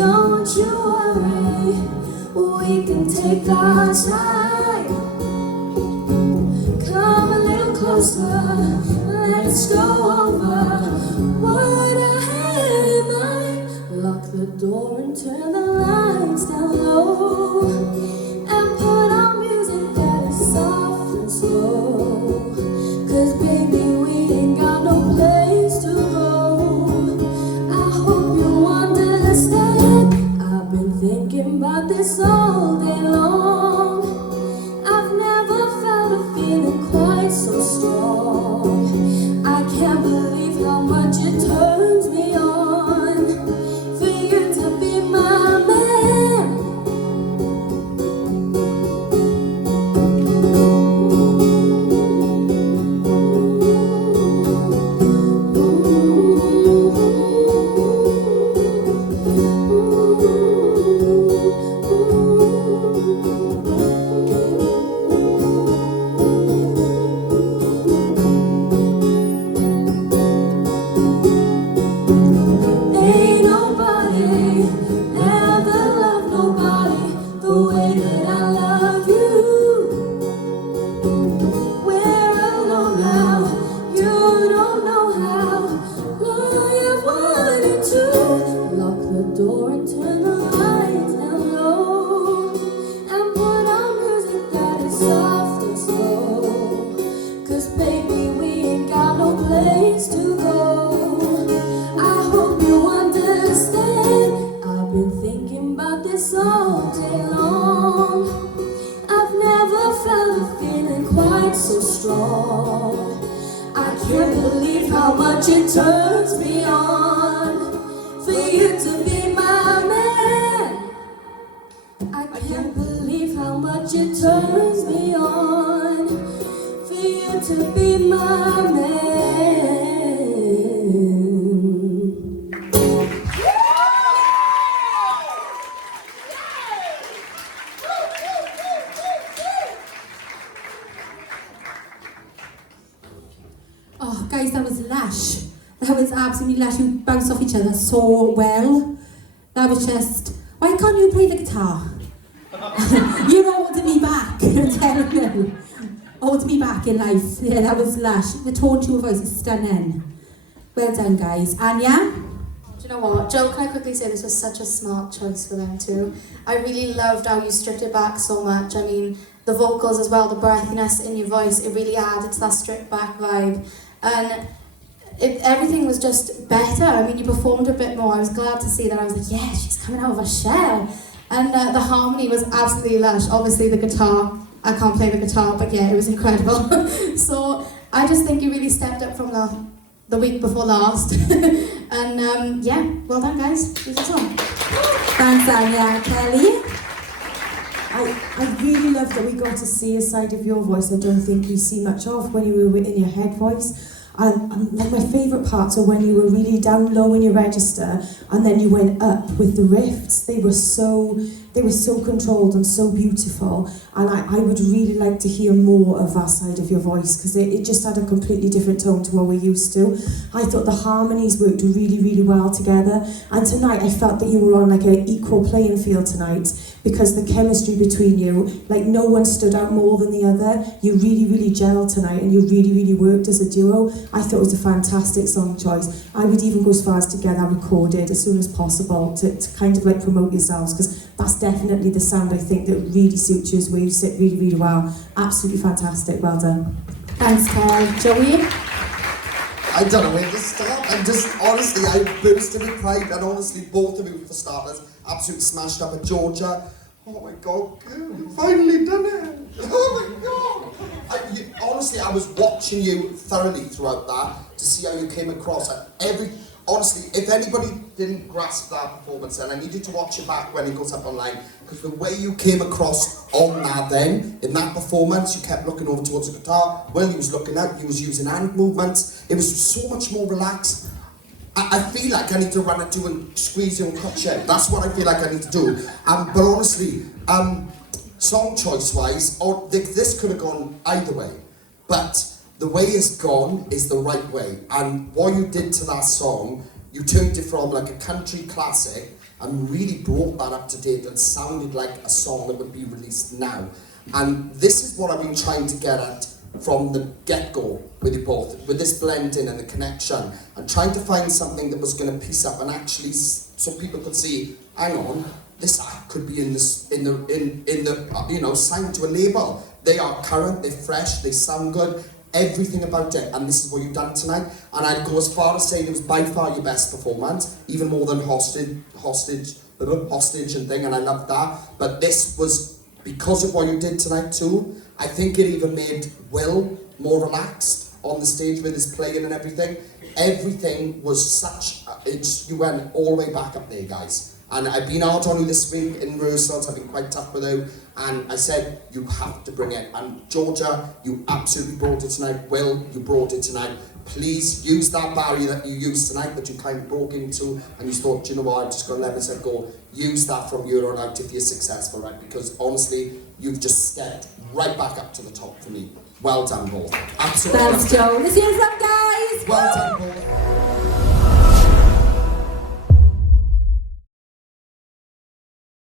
Don't you worry, we can take our time. Come a little closer, let's go over what I had in mind. Lock the door and turn the lights down low, and put on music that is soft and slow. 'Cause baby, we ain't got no place to go. I hope you understand. I've been thinking about this all day long. I've never felt a feeling quite so strong. I can't believe how much it turns me on for you to be my man. Ain't nobody ever loved nobody the way that I love you. We're alone now, you don't know how long I've wanted to. Lock the door and turn the lights down low, and put on music that is soft and slow. 'Cause baby, we ain't got no place to go. I hope you understand. I've been thinking about this all day long. I've never felt a feeling quite so strong. I can't believe how much it turns me on for you to be my man. I can't believe how much it turns me on for you to be my man. Oh, guys, that was lush. That was absolutely lush. You bounced off each other so well. That was just... Why can't you play the guitar? You're holding me back. I'm telling you. Hold me back in life. Yeah, that was lush. The tone to your voice is stunning. Well done, guys. Anya? Do you know what? Joe, can I quickly say this was such a smart choice for them too. I really loved how you stripped it back so much. I mean, the vocals as well, the breathiness in your voice, it really added to that stripped back vibe. And everything was just better. I mean, you performed a bit more. I was glad to see that. I was like, yeah, she's coming out of her shell. And the harmony was absolutely lush. Obviously, the guitar, I can't play the guitar, but yeah, it was incredible. So I just think you really stepped up from the week before last. And yeah, well done, guys. This is all. Thanks, Anya. Kelly? I really love that we got to see a side of your voice I don't think you see much of when you were in your head voice. And like my favourite parts are when you were really down low in your register and then you went up with the rifts. They were so controlled and so beautiful, and I would really like to hear more of that side of your voice because it just had a completely different tone to what we're used to. I thought the harmonies worked really, really well together, and tonight I felt that you were on like an equal playing field tonight because the chemistry between you, like no one stood out more than the other. You really, really gelled tonight and you really, really worked as a duo. I thought it was a fantastic song choice. I would even go as far as to get that recorded as soon as possible to kind of like promote yourselves because that's definitely the sound I think that really suits you as where you sit really, really well. Absolutely fantastic. Well done. Thanks, Carl. Joey? I don't know where to start. I'm just, honestly, I bursting with pride, and honestly, both of you, for starters, absolutely smashed up at Georgia. Oh my God, you've finally done it. Oh my God. Honestly, I was watching you thoroughly throughout that to see how you came across. Honestly, if anybody didn't grasp that performance, then I needed to watch it back when it goes up online, because the way you came across on that then, in that performance, you kept looking over towards the guitar, while he was looking out, he was using hand movements, it was so much more relaxed. I feel like I need to run into and squeeze you and cut you. That's what I feel like I need to do. But honestly, song choice-wise, this could have gone either way, but the way it's gone is the right way. And what you did to that song, you turned it from like a country classic and really brought that up to date and sounded like a song that would be released now. And this is what I've been trying to get at from the get-go with you both, with this blending and the connection, and trying to find something that was going to piece up and actually so people could see, hang on, this act could be in the you know, signed to a label. They are current, they're fresh, they sound good, everything about it, and this is what you've done tonight. And I'd go as far as saying it was by far your best performance, even more than hostage and thing, and I loved that. But this was because of what you did tonight too. I think it even made Will more relaxed on the stage with his playing and everything. Everything was such, you went all the way back up there, guys. And I've been out on you this week in rehearsals, I've been quite tough with you, and I said, you have to bring it. And Georgia, you absolutely brought it tonight. Will, you brought it tonight. Please use that barrier that you used tonight, that you kind of broke into, and you thought, you know what, I'm just going to let myself go. Use that from here on out if you're successful, right? Because honestly, you've just stepped right back up to the top for me. Well done, both. Absolutely. Thanks, Joe. Let's hear some guys. Well done.